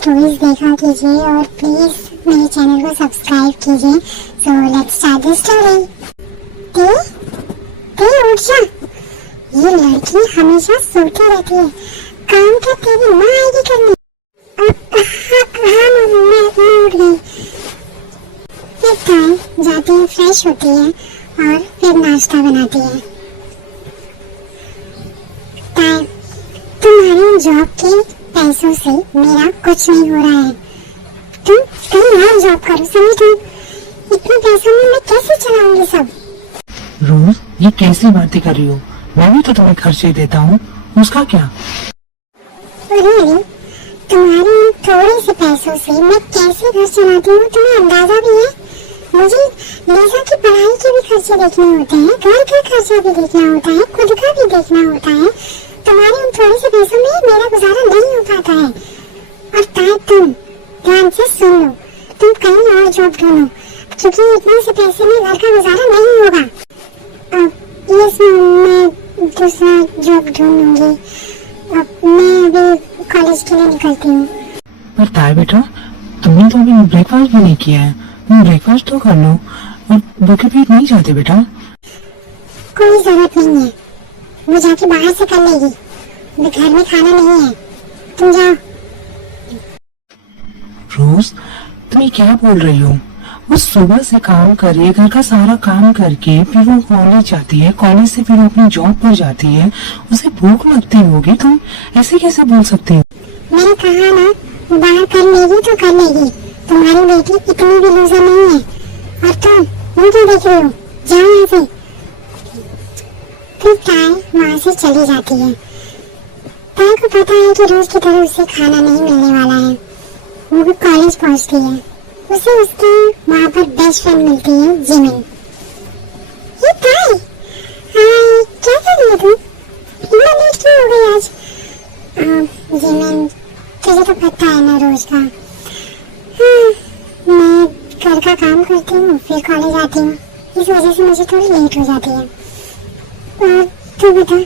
Stories देखा कीजिए और प्लीज मेरे चैनल को सब्सक्राइब कीजिए। So let's start the story. ते उठ जा। ये लड़की हमेशा सोती रहती है, काम तो तेरी माँ आएगी करने। मैं उठ गई। फिर ताई जाती है, फ्रेश होती है और फिर नाश्ता बनाती है। ताई, तुम्हारे जॉब के पैसों से मेरा कुछ नहीं हो रहा है। तुम कहीं और जॉब करो, समझ तुम। इतने पैसों में मैं कैसे चलाऊंगी सब। रोज, ये कैसी बातें कर रही हो? मैं भी तो तुम्हें खर्चे देता हूँ, उसका क्या? अरे तुम्हारे इन थोड़े से पैसों से मैं कैसे घर चलाती हूँ तुम्हें अंदाजा भी है? मुझे लीजा की पढ़ाई के भी खर्चे देखने होते हैं, घर का खर्चा भी देखना होता है, खुद का भी देखना होता है। तुम्हारे उन थोड़े से पैसों में मेरा गुजारा नहीं हो पाता है। और ताई, तुम ध्यान से सुन लो, तुम कहीं और जॉब ढूंढो, क्योंकि इतने से पैसे में घर का गुजारा नहीं होगा। यस, मैं दूसरा जॉब ढूंढूंगी। मैं अभी कॉलेज के लिए निकलती हूँ। पर ताई बेटा, तुमने तो अभी ब्रेकफास्ट भी नहीं किया है। तुम ब्रेकफास्ट तो कर लो। और भूखे पेट नहीं जाते बेटा? कोई जरूरत नहीं है, वो जाके बाहर से कर लेगी, घर में खाना नहीं है। तुम जाओ। रोज, तुम ये क्या बोल रही हो? वो सुबह से काम कर रही है, घर का सारा काम करके फिर वो कॉलेज जाती है, कॉलेज से फिर वो अपनी जॉब पर जाती है, उसे भूख लगती होगी। तुम ऐसे कैसे बोल सकती हो? मैंने कहा ना, वो बाहर कर लेगी तो कर लेगी। तुम्हारी बेटी इतनी भी लूजर नहीं है। और तुम क्या देख रही हो? जाओ यहाँ से। फिर ताई वहाँ से चली जाती है। ताई को पता है कि रोज की तरह उसे खाना नहीं मिलने वाला है। वो भी कॉलेज पहुँचती है। उसे उसकी वहाँ पर बेस्ट फ्रेंड मिलती है, जिमिन। ये ताई, हाय, क्या कर रही हो तुम? इतना लेट क्यों हो गई आज? जिमिन, तुझे तो पता है ना रोज का। मैं घर का काम करती हूँ, फिर कॉलेज आती हूँ, इस वजह से मुझे थोड़ी लेट हो जाती है। और तू बता।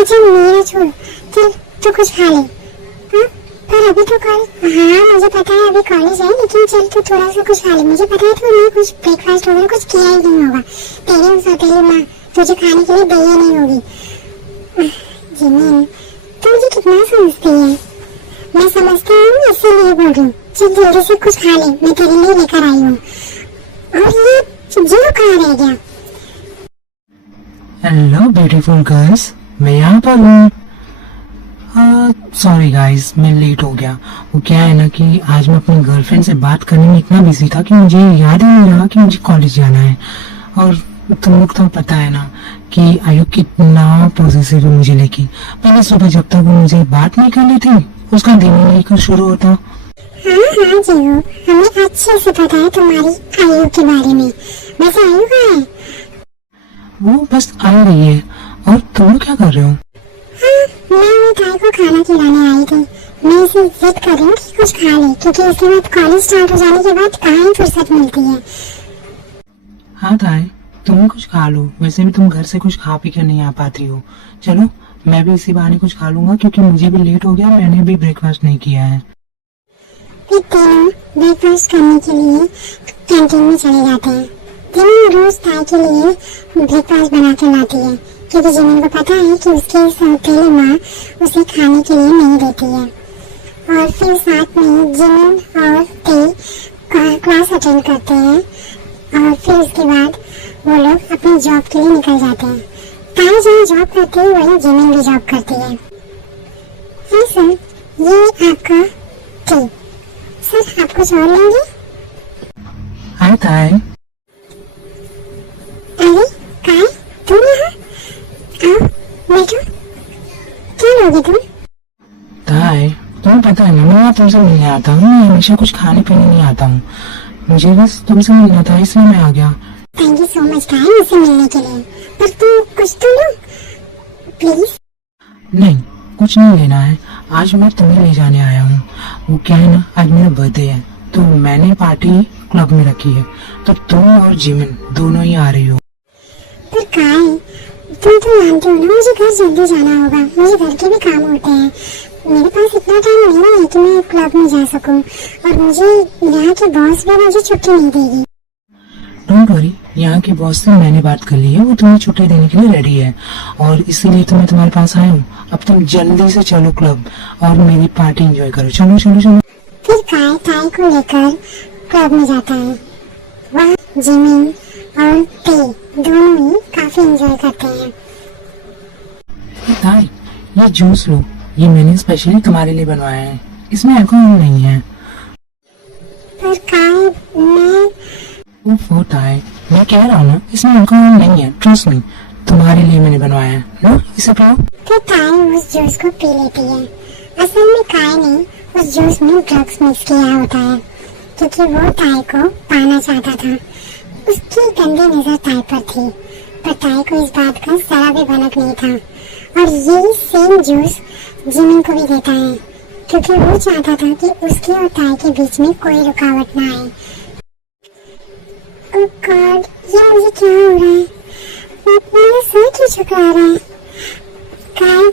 अच्छा मेरा छोड़, चल तू कुछ खा ले। हाँ, पर अभी तो कॉलेज। हाँ मुझे पता है अभी कॉलेज है, लेकिन चल तू थोड़ा सा कुछ खा ले। मुझे पता है तूने कुछ ब्रेकफास्ट वगैरह कुछ किया ही नहीं होगा। तेरी सौतेली माँ तुझे खाने के लिए दी ही नहीं होगी। जिमिन, तू मुझे कितना समझती है? मैं समझता हूँ, इसीलिए बोल रही हूँ। चल जल्दी से कुछ खा ले, मैं तेरे लिए लेकर आई हूँ। और ये जो कहाँ रह गया? हेलो ब्यूटीफुल गर्ल्स, मैं यहाँ पर हूँ। सॉरी गाइस, मैं लेट हो गया। वो क्या है ना कि आज मैं अपनी गर्लफ्रेंड से बात करने में इतना बिजी था कि मुझे याद ही नहीं रहा कि मुझे कॉलेज जाना है। और तुम लोग तो पता है ना कि आयु कितना पॉजिटिव है मुझे लेके। पहले सुबह जब तक वो मुझे बात नहीं कर लेती, उसका दिन ही लेकर शुरू होता। हाँ जीव, हमें अच्छे से पता है तुम्हारी आयु के बारे में। वैसे आयु कहाँ है? वो बस आ रही है। और तुम क्या कर रहे हो? हाँ, मैं ताई को खाना खिलाने आई थी। मैं इसे जिद कर रही हूँ कि कुछ खा ले, क्योंकि उसके बाद कॉलेज स्टार्ट हो जाने के बाद कहाँ ही फुर्सत मिलती है। हाँ ताई, तुम कुछ खा लो। वैसे भी तुम घर से कुछ खा पी कर नहीं आ पाती हो। चलो मैं भी इसी बहाने कुछ खा लूंगा, क्योंकि मुझे भी लेट हो गया, मैंने भी ब्रेकफास्ट नहीं किया है। फिर तीनों ब्रेकफास्ट करने के लिए कैंटीन में चले जाते हैं। जिमिन रोज ताई के लिए ब्रेकफास्ट बना के लाती है, क्योंकि जिमिन को पता है कि उसकी सौतेली माँ उसे खाने के लिए नहीं देती है। और फिर साथ में जिमिन और ते क्लास अटेंड करते हैं। और फिर उसके बाद वो लोग अपनी जॉब के लिए निकल जाते हैं। ताई जहाँ जॉब करती है वहीं जिमिन भी जॉब करती है। हाँ सर, ये आपका टी। सर आप कुछ और लेंगे? हाय ताई। अरे काय, तुम यहाँ? आओ बैठो। क्या लोगे तुम? ताई, तुम्हें पता है ना, मैं तुमसे मिलने आता हूँ। मैं हमेशा कुछ खाने पीने नहीं आता हूँ। मुझे बस तुमसे मिलना था, इसलिए मैं आ गया। थैंक यू सो मच काय मुझसे मिलने के लिए। पर तुम कुछ तो लो प्लीज। नहीं, कुछ नहीं लेना है। आज मैं तुम्हें ले जाने आया हूँ। वो क्या है ना, आज मेरा बर्थडे है, तो मैंने पार्टी क्लब में रखी है, तो तुम और जिमिन दोनों ही आ रही हो। पर काय, तुम तो जानते हो ना मुझे घर जल्दी जाना होगा, मुझे घर के भी काम होते हैं। मेरे पास इतना टाइम नहीं है कि मैं क्लब में जा सकूं, और मुझे यहाँ के बॉस भी मुझे छुट्टी नहीं देगी। डोंट वरी, यहाँ के बॉस से मैंने बात कर ली है, वो तुम्हें छुट्टी देने के लिए रेडी है, और इसीलिए तो मैं तुम्हारे पास आया हूँ। अब तुम जल्दी से चलो क्लब और मेरी पार्टी एंजॉय करो। चलो चलो चलो। फिर काय ताई को लेकर क्लब में जाता है। वहाँ जिमिन और ते दोनों ही काफी एंजॉय करते हैं। ताई, ये जूस लो, ये मैंने स्पेशली तुम्हारे लिए बनवाया है, इसमें अल्कोहल नहीं है। पर काय, मैं ओफो ताई, मैं कह रहा हूँ ना, इसमें अल्कोहल नहीं है, ट्रस्ट मी, तुम्हारे लिए मैंने बनवाया है ना, इसे पियो। फिर काय उस जूस को पी लेती है। असल में काय ने उस जूस में ड्रग्स मिक्स किया होता है, क्योंकि वो ताई को पाना चाहता था। उसकी गंदी नजर ताई पर थी, पर ताई को इस बात का जरा भी भनक नहीं था, और यही सेम जूस जिमिन को भी देता है, क्योंकि वो चाहता था कि उसके और ताई के बीच में कोई रुकावट ना आए। ओह गॉड, ये मुझे क्या हो रहा है? मेरा सर क्यों चकरा रहा है? काय,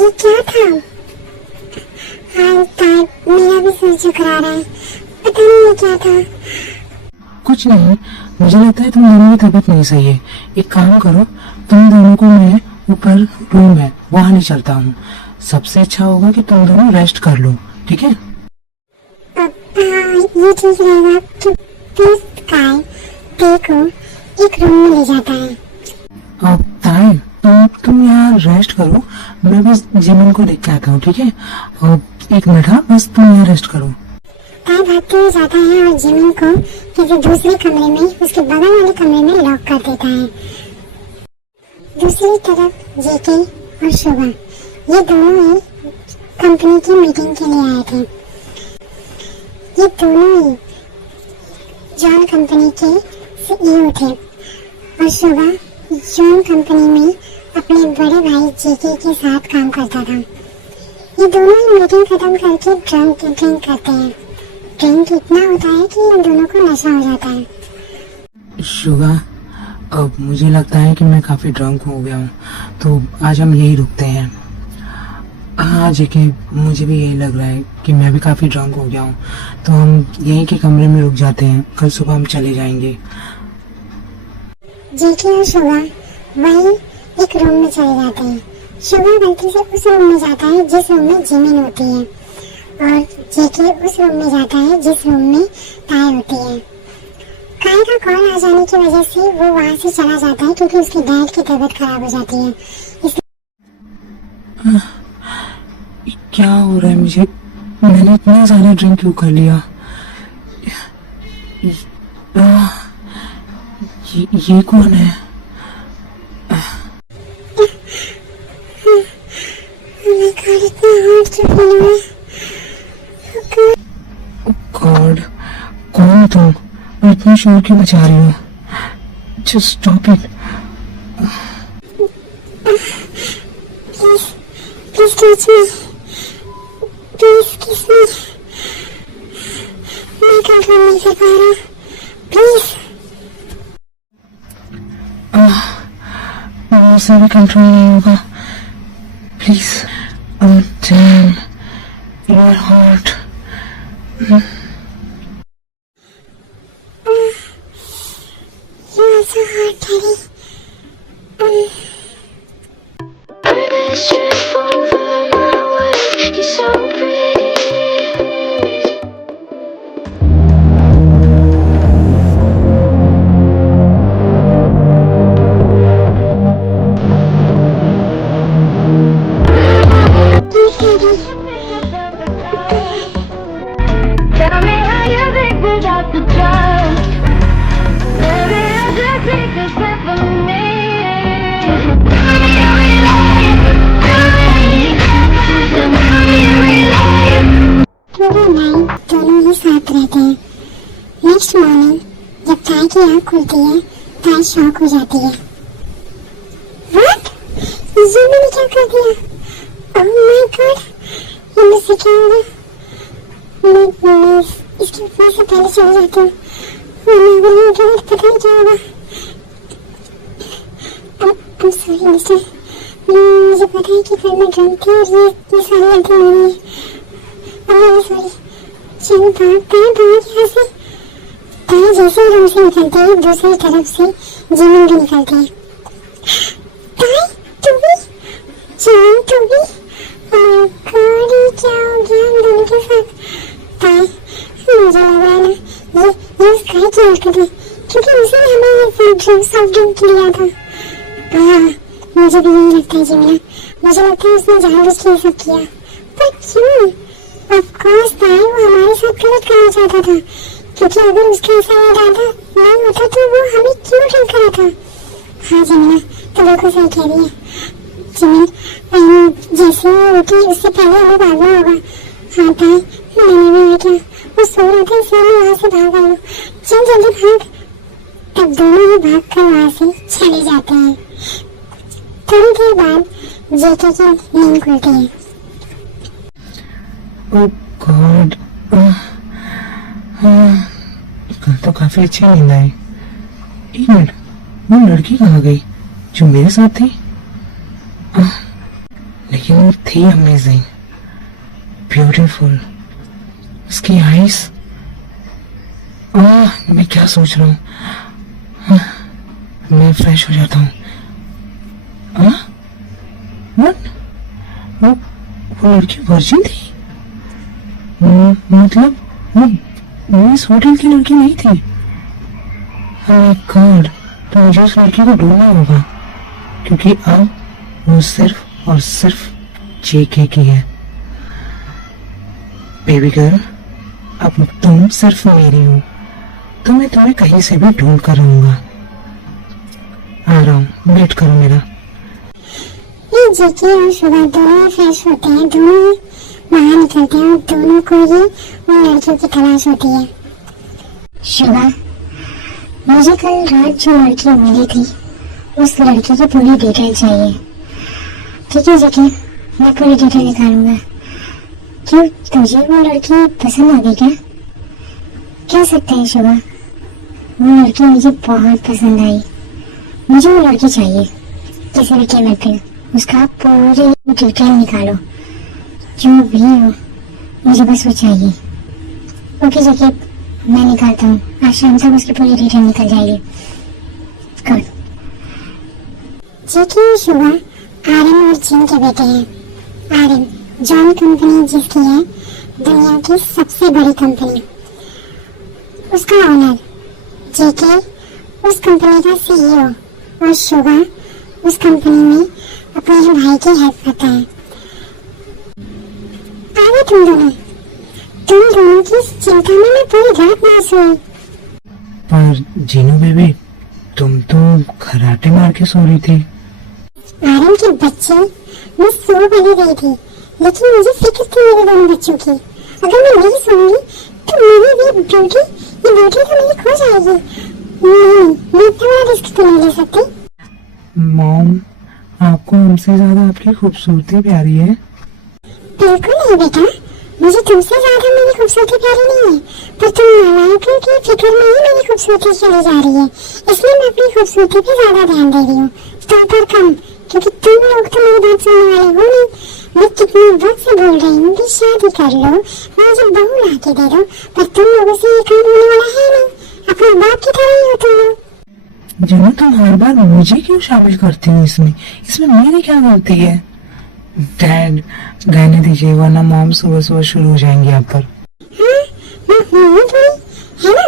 ये क्या था? हाँ ताई, मेरा भी सर चकरा रहा है, पता नहीं ये क्या था। कुछ नहीं, मुझे लगता है तुम दोनों की तबीयत नहीं सही है। एक काम करो, तुम दोनों को मैं ऊपर रूम है वहाँ नहीं चलता हूँ। सबसे अच्छा होगा कि तुम दोनों रेस्ट कर लो, ठीक है? ये ठीक रहेगा। प्लीज काय ते को एक रूम में ले जाता है। अब ताई, तुम यहाँ रेस्ट करो, मैं बस जिमिन को देख के आता हूँ, ठीक है? अब 1 मिनट, हाँ, बस तुम यहाँ रेस्ट करो। काय भागते हुए जाता है और जिमिन को किसी दूसरे कमरे में, उसके बगल वाले कमरे में लॉक कर देता है। दूसरी तरफ जेके और शोभा, ये दोनों ही कंपनी की मीटिंग के लिए आए थे। ये दोनों ही जॉन कंपनी के सीईओ थे, और शोभा जॉन कंपनी में अपने बड़े भाई जेके के साथ काम करता था। ये दोनों ही मीटिंग खत्म करके ड्रिंक करते हैं। ड्रिंक इतना होता है कि इन दोनों को नशा हो जाता है। शुगा, अब मुझे लगता है कि मैं काफी ड्रंक हो गया हूँ, तो आज हम यही रुकते हैं। हाँ जेके, मुझे भी यही लग रहा है कि मैं भी काफी ड्रंक हो गया हूँ, तो हम यहीं के कमरे में रुक जाते हैं, कल सुबह हम चले जाएंगे। जेके और शोभा वही एक रूम में चले जाते हैं। शोभा गलती से उस रूम में जाता है जिस रूम में जिमिन होती है, और जेके उस रूम में जाता है जिस रूम में ताई होती है। काय का कॉल आ जाने की वजह से वो वहाँ से चला जाता है, क्योंकि उसके डैड की तबीयत खराब हो जाती है। क्या हो रहा है मुझे? मैंने इतना ज्यादा ड्रिंक क्यों कर लिया? ये कौन है? गॉड, कौन हो तुम? मैं इतनी शोर क्यों मचा रही हूँ? Just stop it. Please touch me. Please kiss me. मैं कंट्रोल नहीं कर पा रहा। Please. मुझसे भी कंट्रोल नहीं होगा। Please, damn, your heart. You are so hot, Daddy. You're so pretty. Tell me how you think without the drugs. Baby, I just think it's meant for me. पूरी night दोनों ही साथ रहते हैं। Next morning जब ताई की आँख खुलती है, ताई शॉक हो जाती है। What? ये मैंने क्या कर दिया? Oh my God! ये मुझसे क्या होगा? मैं इसकी वजह से पहले चले जाती हूँ। मैं अगर पता नहीं क्या होगा। I'm sorry, mister. मुझे पता है कि कल मैं ड्रंक थी और ये सारी गलती मेरी है। सॉरी। चलो भाग यहाँ से। ताई जैसे ही रूम से निकलते हैं दूसरी तरफ से जिमिन भी निकलते हैं। ताई तू भी जान तू भी क्या हो गया हम दोनों के साथ? ताई मुझे लग रहा है ना ये उस घर की हरकत है क्योंकि उसे हमें ये सब ड्रिंक किया था। हाँ मुझे भी यही लगता है जिमिन। मुझे लगता है उसने जानबूझ के ये सब किया। पर क्यों? ऑफ कोर्स ताई वो हमारे साथ गलत करना चाहता था क्योंकि अगर उसका ऐसा इरादा नहीं होता तो वो हमें क्यों ड्रिंक करा था? हाँ जमीना तो बिल्कुल सही कह रही है। जमीन जैसे वो उठी उससे पहले हमें भागना होगा। हाँ ताई मैंने भी वही किया। वो सो रहा था इसलिए मैं वहाँ से भाग आई हूँ। चल जल्दी भाग। तब दोनों ही भाग कर वहाँ से चले जाते हैं। थोड़ी देर बाद जेके की नींद खुलती है। ओह गॉड, कल तो काफी अच्छी नींद आई। एक मिनट, वो लड़की कहाँ गई जो मेरे साथ थी? लेकिन वो थी अमेजिंग, ब्यूटीफुल। उसकी आईज। मैं क्या सोच रहा हूँ? मैं फ्रेश हो जाता हूँ। वो लड़की वर्जिन थी? मतलब वो इस होटल की लड़की नहीं थी। ओह गॉड, तो मुझे उस लड़की को ढूंढना होगा क्योंकि अब वो सिर्फ और सिर्फ जेके की है। बेबी गर्ल, अब तुम सिर्फ मेरी हो तो मैं तुम्हें कहीं से भी ढूंढ कर रहूंगा। आ रहा हूँ, वेट करो मेरा। ये जेके और सुबह दोनों फ्रेश होते हैं, दोनों बाहर निकलते हैं और दोनों को ही उन लड़कियों की तलाश होती है। शुभा, मुझे कल रात जो लड़की मिली थी उस लड़की की पूरी डिटेल चाहिए। ठीक है जेके, मैं पूरी डिटेल निकालूंगा। क्यों, तुझे वो लड़की पसंद आ गई क्या? कह सकते हैं शुभा, वो लड़की मुझे बहुत पसंद आई। मुझे वो लड़की चाहिए किसी भी कीमत पे। उसका पूरी डिटेल निकालो, जो भी हो मुझे बस वो चाहिए। ओके जेके, मैं निकालता हूँ। आज शाम तक उसकी पूरी डिटेल निकल जाएगी। गुड। जेके और शुभा आर्यन और जिन के बेटे हैं। आर्यन जॉन कंपनी जिसकी है दुनिया की सबसे बड़ी कंपनी, उसका ओनर। जेके उस कंपनी का सीईओ और शुभा उस कंपनी में अपने भाई की हेल्प करता है। आगे तुम दोनों की चिंता में मैं पूरी रात ना सोई। पर जीनू बेबी, तुम तो खराटे मार के सो रही थी। आर्यन के बच्चे, मैं सो पहले गई थी लेकिन मुझे फिक्र थी मेरे दोनों बच्चों की। अगर मैं नहीं सोऊंगी तो मेरी भी ब्यूटी तो मेरी खो जाएगी। नहीं, मैं इतना रिस्क तो नहीं ले सकती। मॉम, आपको हमसे ज्यादा आपकी खूबसूरती प्यारी है। बिल्कुल नहीं बेटा, मुझे तुमसे ज्यादा मेरी खूबसूरती प्यारी नहीं है, पर तुम नालायकों की फिक्र में ही मेरी खूबसूरती चली जा रही है, इसलिए मैं अपनी खूबसूरती पे ज्यादा ध्यान दे रही हूँ, तुम पर कम, क्योंकि तुम लोग तो मेरी बात सुनने वाले हो नहीं। मैं कितने वक्त से बोल रही हूँ कि शादी कर लो, मुझे बहू ला के दे दो, पर तुम लोगों से ये काम होने वाला है नहीं। अपने बाप की तरह ही हो तुम लोग। जीनू, तुम हर बार मुझे क्यों शामिल करती हो इसमें मेरी क्या गलती है? डैड, रहने दीजिए वरना मॉम सुबह सुबह शुरू हो जाएंगी आप पर। हाँ, मैं हूँ थोड़ी, है ना?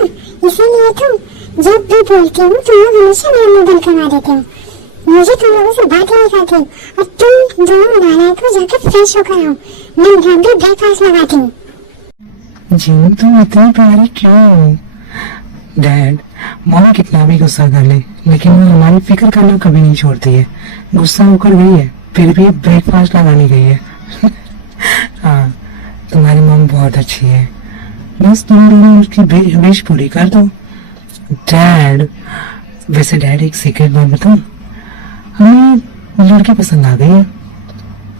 इसीलिए तुम जब भी बोलती हो तुम लोग हमेशा मेरा मुंह बंद करवा देते हो। मुझे तुम लोगों से बात नहीं करती और तुम दोनों नालायक को जाकर फ्रेश होकर आओ, मैं भी ब्रेकफास्ट लगाती हूँ। जीनू, तुम इतनी प्यारी क्यों हो? डैड, मॉम कितना भी गुस्सा कर ले लेकिन वो हमारी फिक्र करना कभी नहीं छोड़ती है। गुस्सा होकर गई है फिर भी ब्रेकफास्ट लगाने गई है। हाँ, तुम्हारी मॉम बहुत अच्छी है, बस तुम दोनों उसकी विश पूरी कर दो। डैड, वैसे डैड एक सीक्रेट बात बताऊं, हमें लड़की पसंद आ गई है।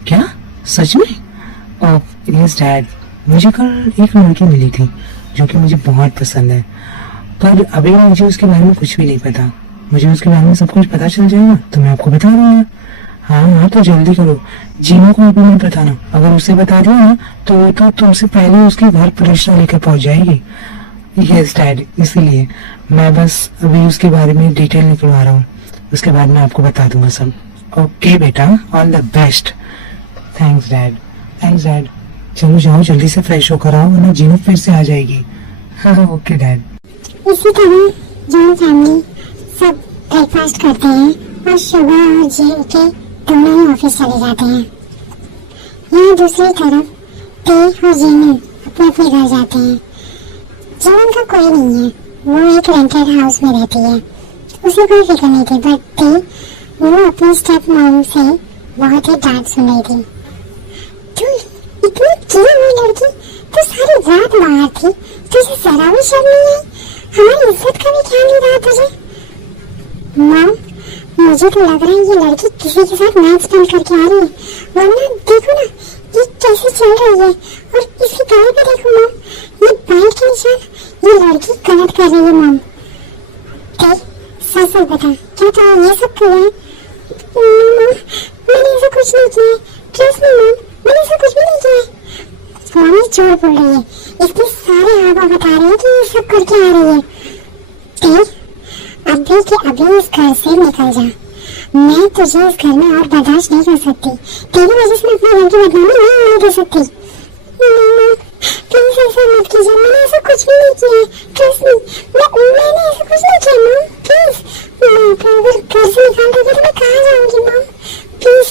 क्या, सच में? यस डैड, मुझे कल एक लड़की मिली थी जो कि मुझे बहुत पसंद है, पर अभी मुझे उसके बारे में कुछ भी नहीं पता। मुझे उसके बारे में सब कुछ पता चल जाएगा तो मैं आपको बता दूंगा। हाँ हाँ तो जल्दी करो। जीनू को अभी मत बताना, अगर उसे बता दिया ना तो वो तो तुमसे पहले उसके घर प्रश्न लेकर पहुंच जाएगी। यस डैड, इसीलिए मैं बस अभी उसके बारे में डिटेल निकलवा रहा हूँ, उसके बाद मैं आपको बता दूंगा सब। ओके बेटा, all the best. Thanks dad, thanks dad. चलो जाओ जल्दी से फ्रेश होकर आओ वरना जीनू फिर से आ जाएगी। हाँ ओके डैड। इसी तरह जॉन फैमिली सब ब्रेकफास्ट करते हैं और सुबह और जे के दोनों ही ऑफिस चले जाते हैं। यहाँ दूसरी तरफ ते और जीनू अपने अपने घर जाते हैं। जीवन का कोई नहीं है, वो एक रेंटेड हाउस में रहती है, उसे कोई फिक्र नहीं थी। बट ते वो अपनी स्टेप मॉम से बहुत ही डांट सुन रही थी। तू इतनी चिड़ी हुई लड़की, तू सारी रात बाहर थी, तुझे जरा भी शर्म नहीं आई, हमारी इज्जत का भी ख्याल नहीं रहा तुझे। मॉम, मुझे तो लग रहा है ये लड़की किसी के साथ नाइट स्पेंड करके आ रही है, वरना देखो ना ये कैसे चल रही है, और इसके गले पे देखो मॉम, ये बाइक के निशान, ये लड़की गलत कर रही है मॉम। ते सच सच बता, क्या तूने ये सब किया है? मैंने ऐसा कुछ नहीं किया, ट्रस्ट मी मॉम, मैंने ऐसा कुछ भी नहीं किया। मॉम झूठ बोल रही है, इसके सारे हाव भाव बता रहे हैं कि ये सब करके आ रही है। ते अभी के अभी इस घर से निकल जा, मैं तुझे इस घर में और बर्दाश्त नहीं कर सकती, तेरी वजह से मैं अपने घर की बदनामी नहीं दे सकती। प्लीज ऐसा मत कीजिए, मैंने ऐसा कुछ भी नहीं किया, ट्रस्ट मी, मैंने ऐसा कुछ नहीं किया मॉम, प्लीज। अगर घर से निकाल दोगे तो मैं कहाँ जाऊंगी मॉम, प्लीज।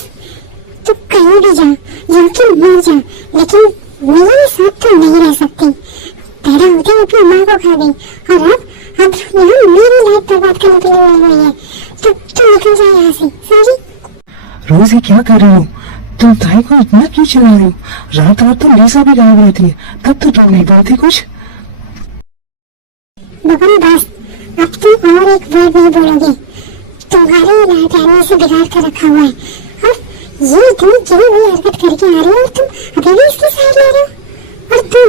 तू कहीं भी जा, जाके मर जा, लेकिन मेरे साथ तो नहीं रह सकती। पैदा होते ही अपनी माँ को खा गई, और अब यहाँ मेरी लाइफ बर्बाद करने के लिए आई हुई है। तो निकल जाए यहाँ से, समझी? रोज ये क्या कर रही हो तुम? ताई को इतना क्यों चिल्ला रही हो? रात रात तो लीसा भी गायब रहती है, तब तो तुम नहीं बोलती कुछ। बबन बस, अब तुम और एक वर्ड नहीं बोलोगे, तुम्हारे लाडली से बिगाड़ कर रखा हुआ है, और ये इतनी चिड़ी हुई हरकत करके आ रही हो, और तुम अभी भी इसकी साइड ले रहे हो, और तू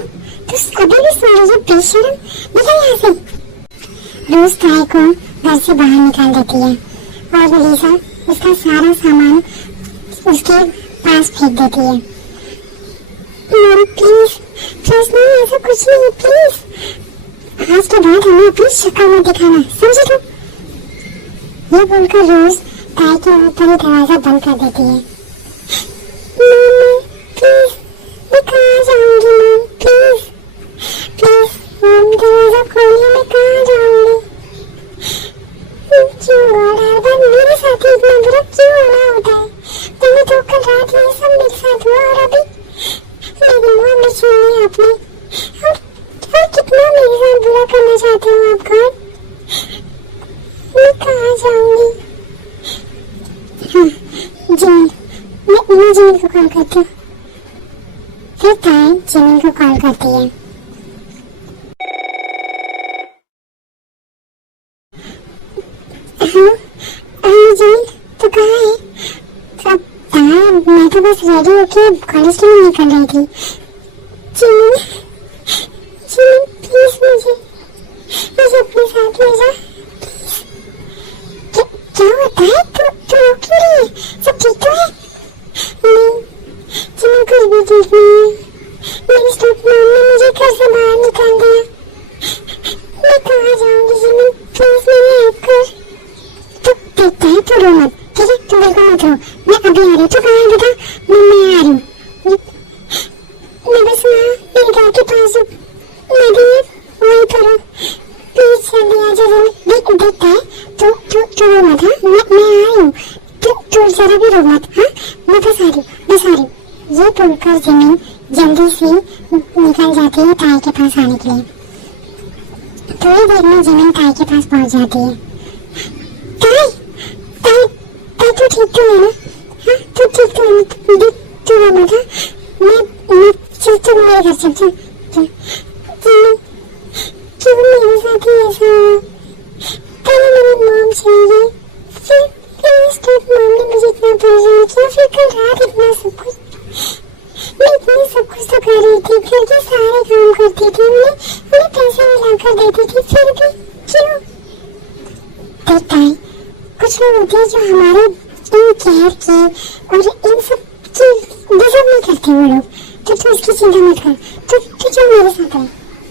अभी भी सुन रही है बेशरम, निकल यहाँ से। रोज ताई को घर से बाहर निकाल देती है, और लीसा उसका सारा सामान उसके पास फेंक देती है। मॉम प्लीज, प्लीज नहीं, ऐसा कुछ नहीं है, प्लीज। आज के बाद हमें अपनी शक्ल मत दिखाना, समझे तुम? ये बोलकर रोज ताई के ऊपर ही दरवाजा बंद कर देती है। मॉम प्लीज, मैं कहाँ जाऊंगी मॉम, प्लीज प्लीज मॉम, दरवाजा खोलिए, मैं कहाँ जाऊंगी? क्यों गॉड, हर बार मेरे साथ ही इतना बुरा क्यों होना होता है? मैंने तो कल रात ये सब मेरे साथ हुआ, और अभी मेरी मॉम ने छीन लिया अपने, और कितना मेरे साथ बुरा करना चाहते हो आप गॉड? मैं कहाँ जाऊंगी? हाँ जिमी, मैं जिमी को कॉल करती हूँ। फिर ताई जिमी को कॉल करती है। हेलो जिमी, तो कहाँ है? अब ताई, मैं तो बस रेडी होके कॉलेज के लिए निकल रही थी। जिमी, जिमी प्लीज मुझे अपने साथ ले जा, क्या होता है? तू रो क्यों रही है? सब ठीक तो है? नहीं जिमी, कुछ भी ठीक नहीं है, मेरी स्टेप मॉम ने मुझे घर से बाहर निकाल दिया। मैं कहाँ जाऊंगी जिमी, प्लीज मेरी हेल्प कर। तू देखता है, तू रो मत, ठीक है? तू बिल्कुल मत रो, मैं अभी आ रही हूँ। तू कहाँ है बेटा? मैं आ रही हूँ, मैं बस वहाँ मेरे घर के पास हूँ, नदी है वहीं पर हूँ, प्लीज जल्दी आ जा। देखता है, तू रो मत, हाँ? मैं आ रही हूँ, तू जरा भी रो मत, हाँ? मैं बस आ रही हूँ। ये बोलकर जिमी जल्दी से निकल जाती है ताई के पास आने के लिए। थोड़ी देर में जिमी ताई के पास पहुंच जाती है। ताई तू ठीक तो है ना? हाँ तू ठीक तो है ना? तू रो मत, हाँ? मैं चल मेरे घर चल। क्यों मेरे साथ ही ऐसा हुआ? पहले मेरी मॉम चली गई, फिर स्टेप मॉम ने मुझे इतना परेशान किया, फिर कल रात इतना सब कुछ, मैं इतनी सब कुछ तो कर रही थी, घर के सारे काम करती थी, उन्हें पैसे भी लाकर देती थी, फिर भी क्यों? देखता है, कुछ लोग होते हैं जो हमारे इन इतनी केयर की और इन सब की डिजर्व नहीं करते वो लोग, तो तू इसकी चिंता मत कर। तू क्यों मेरे साथ है?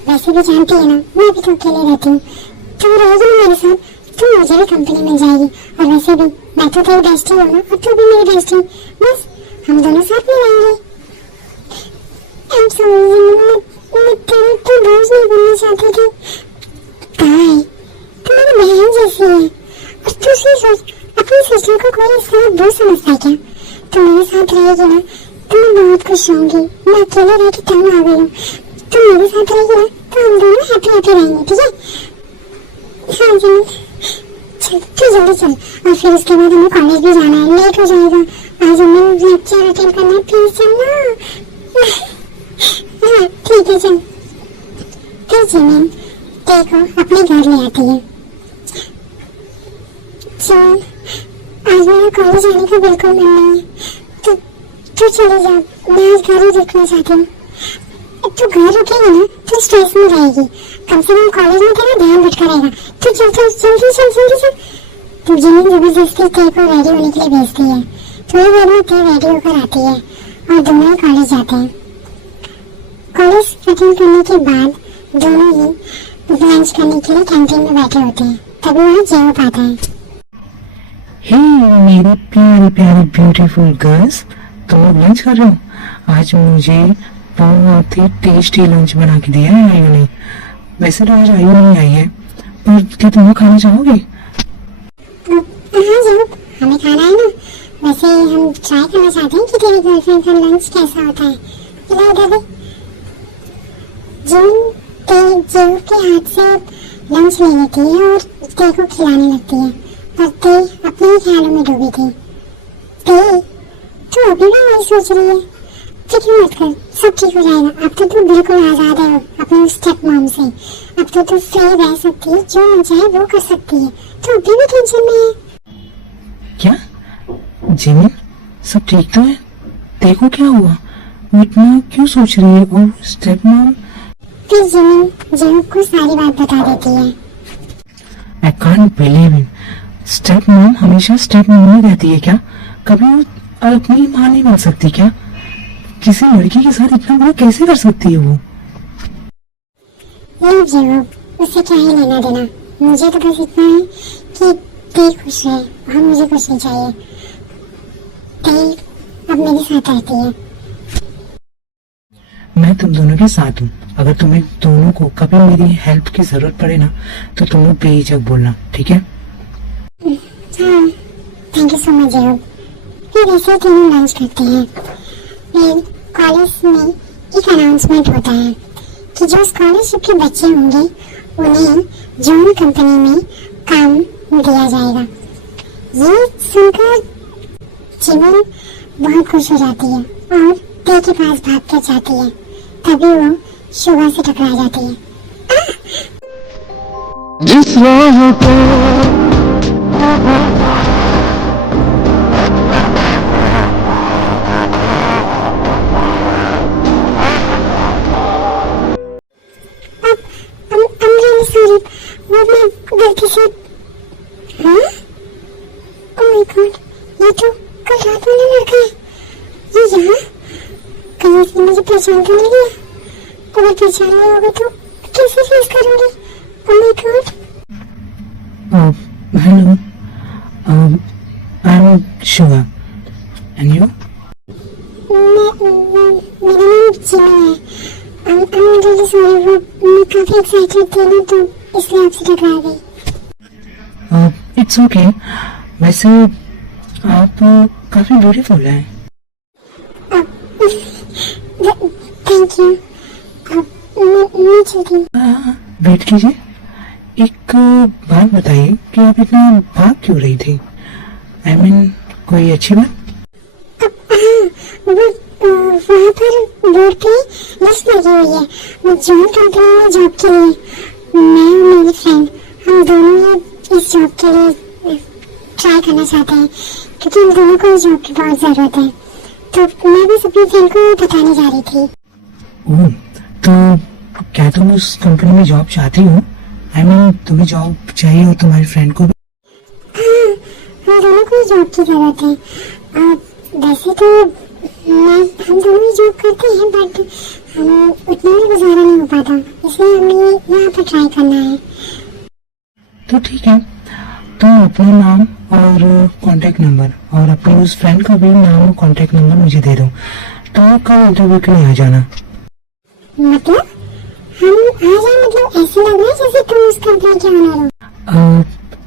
वैसे भी जानती है ना मैं भी तो अकेले रहती हूँ, तू रहेगी ना मेरे साथ तो मुझे भी कंपनी मिल जाएगी। और वैसे भी मैं तो तेरी बेस्टी हूँ ना, और तू भी मेरी बेस्टी, बस हम दोनों साथ में रहेंगे। I'm sorry, मैं तेरे तो रोज नहीं बोलना चाहती थी। कहाँ है? तू मेरी बहन जैसी है। और तू सोच, अपनी सिस्टर को कोई इस तरह बुरा समझता है क्या? तू मेरे साथ रहेगी ना तो मैं बहुत खुश होंगी। मैं अकेले रह के तंग आ गई हूँ, तू मेरे साथ रहेगी ना तो हम दोनों हैप्पी रहेंगे, ठीक है? हाँ जी, चल तू जल्दी चल। और फिर उसके बाद हमें कॉलेज भी जाना है, लेट हो जाएगा। आज हमें लेक्चर अटेंड करना है, प्लीज चलना। हाँ ठीक है, चल। फिर जिमिन देखो अपने घर ले आती है। चल, आज मेरा कॉलेज जाने का बिल्कुल मन नहीं है, तू चले जा, मैं आज घर ही देखना चाहती हूँ। तू घर रुकेगी ना तो स्ट्रेस में रहेगी, कम से कम कॉलेज में तेरा ध्यान भटका रहेगा। तू चल। तू जिमिन जबरदस्ती तेरे को रेडी होने के लिए भेजती है, थोड़ी देर में तेरे रेडी होकर आती है और दोनों ही कॉलेज जाते हैं। कॉलेज अटेंड करने के बाद दोनों ही लंच करने के लिए कैंटीन में बैठे होते हैं, तभी वहाँ जेब आता है। हे मेरी प्यारी प्यारी ब्यूटीफुल गर्ल्स, तुम लोग लंच कर रहे हो? आज मुझे बहुत ही टेस्टी लंच बना के दिया है आयु ने। वैसे तो आज आयु नहीं आई है, पर क्या तुम लोग खाना चाहोगे? हाँ जरूर, हमें खाना है ना। वैसे हम ट्राई करना चाहते हैं कि तेरी गर्लफ्रेंड का लंच कैसा होता है। इधर दे जिन जेब के हाथ से लंच ले लेती है और तेरे को खिलाने लगती है, और ते अपने ही ख्यालों में डूबी थी। ते तू अभी भी वही सोच रही है? फिक्र मत कर, सब ठीक हो जाएगा। अब तो तू बिल्कुल आजाद है अपने स्टेप मॉम से। अब तो तू फ्री रह सकती है, जो मन चाहे वो कर सकती है। तू अभी भी टेंशन में है क्या जिमिन, सब ठीक तो है? देखो क्या हुआ, वो इतना क्यों सोच रही है? और स्टेप मॉम? फिर जिमिन जेब को सारी बात बता देती है। I can't believe it. Step mom हमेशा स्टेप मॉम ही रहती है क्या? कभी वो अपनी माँ नहीं बन सकती क्या? किसी लड़की के साथ इतना बुरा कैसे कर सकती है वो? ये जेब, उससे क्या ही लेना देना। मुझे तो बस इतना है कि ते खुश है और मुझे कुछ नहीं चाहिए। ते अब मेरे साथ रहती है। मैं तुम दोनों के साथ हूँ। अगर तुम्हें दोनों को कभी मेरी हेल्प की जरूरत पड़े ना तो तुम लोग बेझिझक बोलना, ठीक है? हाँ, थैंक यू सो मच जेब। फिर ऐसे तीनों लंच करते हैं। फिर कॉलेज में एक अनाउंसमेंट होता है कि जो स्कॉलरशिप के बच्चे होंगे उन्हें जॉन कंपनी में काम दिया जाएगा। ये सुनकर जिमिन बहुत खुश हो जाती है और ते के पास भाग कर जाती है। तभी वो शुभा से टकरा जाती है। जिस राह पे सॉरी, वो मैं गलती से। हाँ? ओह माय गॉड, ये तो कल रात वाला लड़का है। ये यहाँ कहीं इसने मुझे पहचान तो नहीं लिया? अगर पहचान लिया होगा तो कैसे फेस करूंगी? Oh my God. Hello, I am Shubha and you? मेरा नाम जिमिन है। I'm really sorry, वो मैं काफी एक्साइटेड थी ना तो इसलिए आपसे टकरा गई। It's okay. वैसे आप काफी ब्यूटीफुल हैं। Thank you. मैं चलती हूँ। वेट कीजिए, एक बात बताइए कि आप इतना भाग क्यों रही थी? आई मीन कोई अच्छी बात? वहाँ पर बोर्ड पे लिस्ट लगी हुई है, वो जॉन कंपनी में जॉब के लिए। मैं और मेरी फ्रेंड हम दोनों ही इस जॉब के लिए ट्राई करना चाहते हैं क्योंकि हम दोनों को इस जॉब की बहुत जरूरत है। तो मैं बस अपनी फ्रेंड को बताने जा रही थी। ओह, तो क्या तुम उस कंपनी में जॉब चाहती हो? आई मीन तुम्हें जॉब चाहिए और तुम्हारी फ्रेंड को भी? हाँ, हम दोनों को ही जॉब की जरूरत है। वैसे तो हम दोनों ही जॉब करते हैं, बट हम उतने में गुजारा नहीं हो पाता, इसलिए हमें यहाँ पर ट्राई करना है। तो ठीक है, तुम अपना नाम और कांटेक्ट नंबर और अपने उस फ्रेंड का भी नाम और कांटेक्ट नंबर मुझे दे दो। तो कल इंटरव्यू के लिए आ जाना। मतलब हम आ जाए, मतलब ऐसे लग रहा है जैसे तुम उस कंपनी के ओनर हो।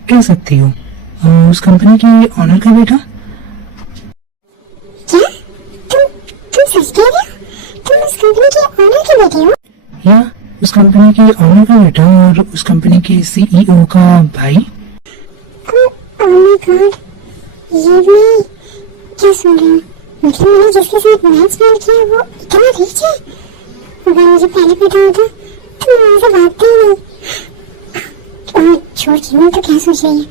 कह सकती हो, उस कंपनी के ऑनर का बेटा। क्या तुम सच कह रहे हो? तुम उस कंपनी के ओनर के बेटे हो? या उस कंपनी के ऑनर का बेटा और उस कंपनी के सीईओ का भाई। ओह माय गॉड, ये मैं क्या सुन रही हूँ? मतलब मैंने जिसके साथ मैच प्यार किया वो इतना रिच है। अगर मुझे पहले पता होता तो मैं वहां से भागती ही नहीं। और छोड़ जीवन तो क्या सोच रही है?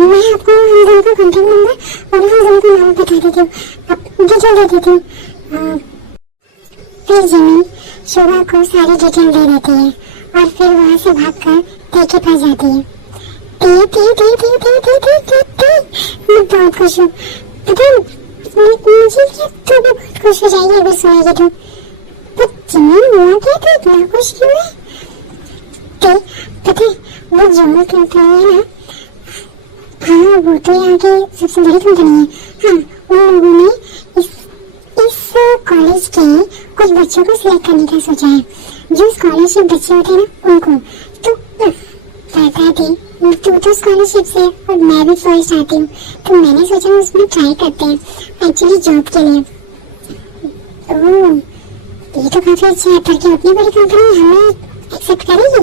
मैं आपको हम दोनों का कॉन्टेक्ट नंबर और हम दोनों का नाम बता देती हूँ, आप डिटेल दे देती हूँ। फिर जिमी शोभा को सारी डिटेल दे देती है और फिर वहां से भागकर ते के पास जाती है। मैं बहुत खुश हूँ, पता है मुझे कि तू भी बहुत खुश हो जाएगी अगर सुनेगी तो। पर जिमी हुआ क्या था, इतना खुश क्यों है? पता है वो जो कंपनी है ना, हाँ वो तो यहाँ की सबसे बड़ी कंपनी है। हाँ, उन लोगों ने इस कॉलेज के कुछ बच्चों को सिलेक्ट करने का सोचा है, जो स्कॉलरशिप बच्चे होते हैं ना उनको। तो पता थी तू तो स्कॉलरशिप से और मैं भी फर्स्ट आती हूँ, तो मैंने सोचा उसमें ट्राई करते हैं एक्चुअली जॉब के लिए। ओह ये तो काफी अच्छा है, पर क्या उतनी बड़ी कंपनी हमें एक्सेप्ट करेगी?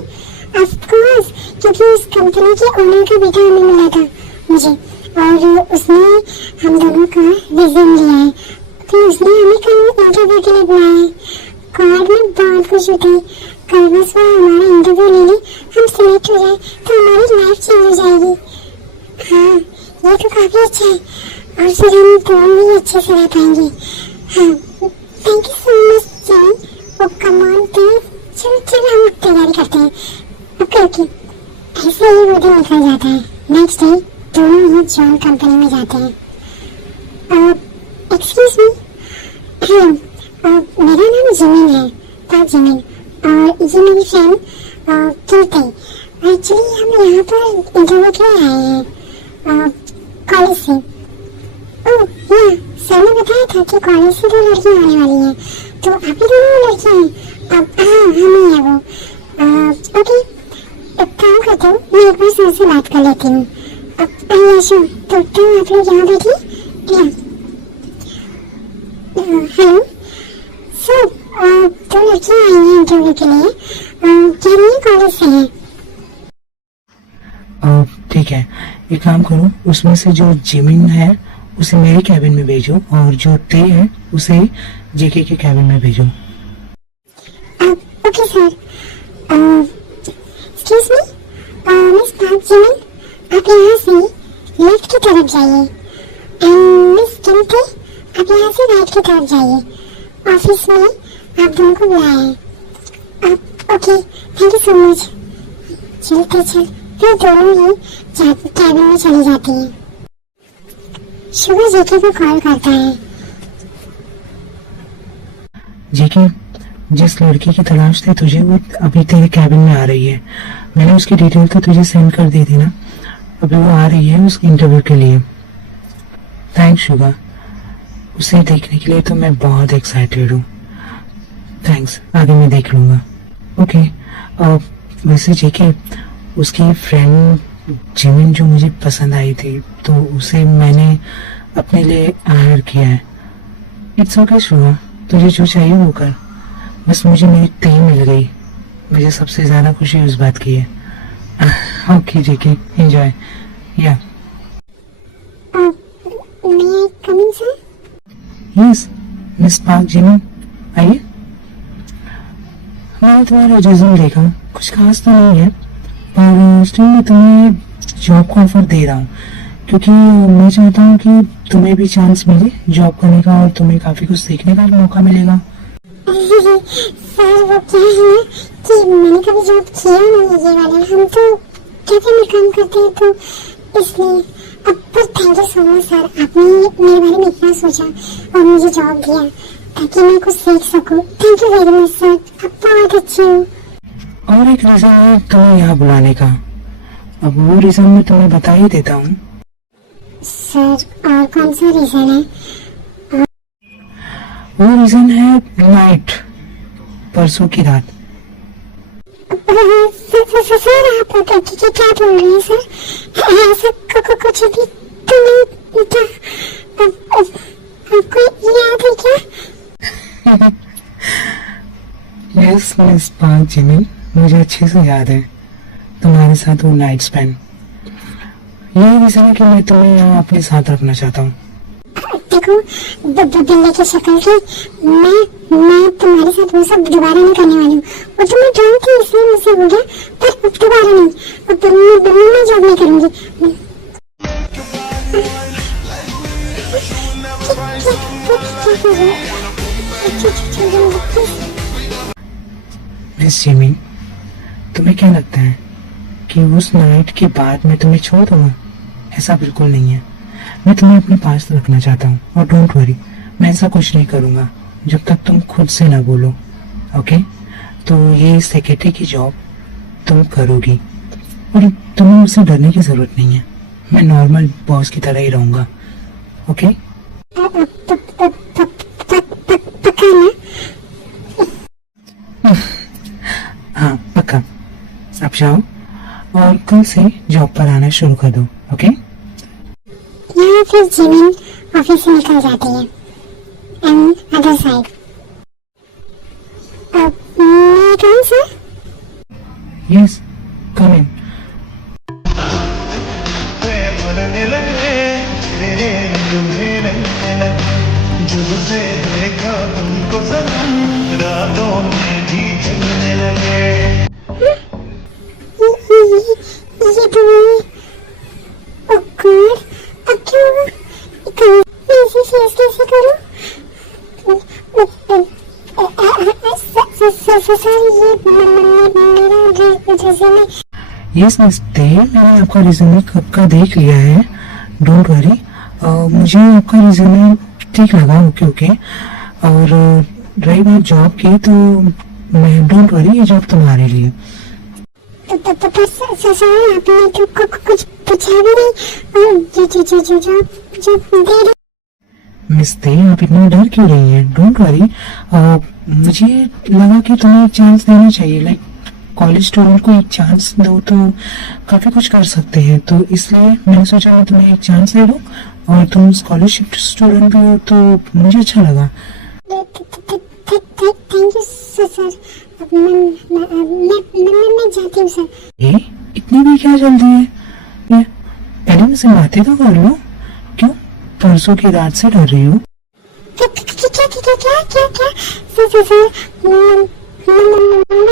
ऑफ कोर्स, क्योंकि उस कंपनी के ओनर का बेटा हमें मिला था मुझे, और उसने हम दोनों का रिज्यूम लिया है, तो उसने हमें कल इंटरव्यू के लिए बुलाया है। कार्ड में बहुत खुश होते हैं, कल बस वो हमारा इंटरव्यू ले ले, हम सिलेक्ट हो जाए तो हमारी लाइफ चेंज हो जाएगी। हाँ ये तो काफी अच्छा है, और फिर हम दोनों भी अच्छे से रह पाएंगे। हाँ thank you so much John. Oh come on please, चलो हम तैयारी करते हैं। ओके ऐसे ही वो दिन निकल जाता है। नेक्स्ट डे दोनों ही जॉन कंपनी में जाते हैं। एक्सक्यूज मी, हेलो, मेरा नाम जिमिन है, जिमिन, और ये मेरी फ्रेंड कीर्ति। एक्चुअली हम यहाँ पर इंटरव्यू के लिए आए हैं कॉलेज से। ओह या सर ने बताया था कि कॉलेज से 2 लड़कियाँ आने वाली हैं, तो आप ही दोनों लड़कियाँ हैं? अब हाँ हम ही है वो। ओके एक काम करती हूँ, मैं एक बार सर से बात कर लेती हूँ। यशो तो आप लोग यहाँ बैठिए। हेलो सर, 2 लड़कियाँ आई हैं इंटरव्यू के लिए, क्या नहीं कॉलेज से हैं? ठीक है, एक काम करो, उसमें से जो जिमिन है उसे मेरे कैबिन में भेजो और जो ते है उसे जेके के कैबिन में भेजो। Okay sir. Excuse me miss park Jimin, आप यहाँ से लेफ्ट की तरफ जाइए, एंड मिस किंते आप यहाँ से राइट की तरफ जाइए। ऑफिस में आप दोनों को बुलाया है। Okay thank you so much. चलते फिर दोनों ही कैबिन में चली जाती है। सुबह जेके को कॉल करता है। जेके, जिस लड़की की तलाश थी तुझे वो अभी तेरे कैबिन में आ रही है। मैंने उसकी डिटेल तो तुझे सेंड कर दी थी ना, अभी वो आ रही है उस इंटरव्यू के लिए। थैंक्स शुगा, उसे देखने के लिए तो मैं बहुत एक्साइटेड हूँ। थैंक्स, आगे मैं देख लूंगा। ओके वैसे जेके, उसकी फ्रेंड जिमिन जो मुझे पसंद आई थी तो उसे मैंने अपने लिए हायर किया है। इट्स ओके शुगा, तुझे जो चाहिए वो कर, बस मुझे मेरी टीम मिल गई, मुझे सबसे ज्यादा खुशी उस बात की है। ओके जेके, एंजॉय। या यस मिस पार्क जिमिन, आइए। मैंने तुम्हारा रिज्यूम देखा, कुछ खास तो नहीं है, पर स्टिल मैं तुम्हें जॉब का ऑफर दे रहा हूँ, क्योंकि मैं चाहता हूँ कि तुम्हें भी चांस मिले जॉब करने का और तुम्हें काफी कुछ सीखने का मौका मिलेगा। सर वो क्या है कि मैंने कभी जॉब किया नहीं है ये वाला, हम तो कैफे में काम करते हैं, तो इसलिए अब पर thank you so much sir, आपने मेरे बारे में इतना सोचा और मुझे जॉब दिया ताकि मैं कुछ सीख सकूं। Thank you very much sir, आप बहुत अच्छे हो। और एक रीजन है तुम्हें यहाँ बुलाने का, अब वो रीजन मैं तुम्हें बता ही देता हूँ। सर और कौन सा रीजन है? वो रीजन है नाइट, परसों की रात। सर आप क्या बोल रहे हैं सर? ऐसा कुछ भी तो नहीं था। आपको याद है क्या? यस मिस पार्क जिमी, मुझे अच्छे से याद है तुम्हारे साथ वो नाइट स्पेंड। यही रीजन है कि मैं तुम्हें यहाँ अपने साथ रखना चाहता हूँ। देखो बिल्ली की शक्ल की मैं तुम्हारे साथ वो सब दोबारा नहीं करने वाली हूँ। वो तो मैं ड्रॉइंग थी इसलिए मुझसे हो गया, पर दोबारा नहीं। और मैं जॉब नहीं करूँगी। मिस जिमी, तुम्हें क्या लगता है कि उस नाइट के बाद मैं तुम्हें छोड़ दूंगा? ऐसा बिल्कुल नहीं है, मैं तुम्हें अपने पास रखना चाहता हूँ। और डोंट वरी, मैं ऐसा कुछ नहीं करूँगा जब तक तुम खुद से ना बोलो। ओके, तो ये सेक्रेटरी की जॉब तुम करोगी और तुम्हें मुझसे डरने की जरूरत नहीं है। मैं नॉर्मल बॉस की तरह ही रहूँगा। ओके? हाँ पक्का। अब जाओ और कल से जॉब पर आना शुरू कर दो। ओके? यहाँ फिर जिमी ऑफिस से निकल जाती है। एंड अदर साइड मैं कौन सा? यस, कम इन। जब से देखा तुमको सनम, रातों में भी चलने लगे। ये तो ओह गॉड, अब क्या होगा? मैं इसे फेस कैसे करूं? सर ये मेरा रेज़्यूमे। यस मिस देव, मैंने आपका रिज्यूमे कब का देख लिया है। डोंट वरी, मुझे आपका रिज्यूमे ठीक लगा। Okay okay. और रही बात जॉब की, तो मैं डोंट वरी, ये जॉब तुम्हारे लिए। सर आपने तो कुछ पूछा भी नहीं और जो दे दो। मिस देव, आप इतना डर क्यों रही हैं? डोंट वरी, मुझे लगा कि तुम्हें एक चांस देना चाहिए। लाइक कॉलेज स्टूडेंट को एक चांस दो तो काफी कुछ कर सकते हैं, तो इसलिए मैंने सोचा मैं तुम्हें एक चांस दे दूं। और तुम स्कॉलरशिप स्टूडेंट भी हो तो मुझे अच्छा लगा। Thank you sir. अब मैं जाती हूँ सर। ए, इतनी भी क्या जल्दी है? ये एडम से बातें तो कर लो। क्यों परसों की रात से डर रही हो? क्या सर मैं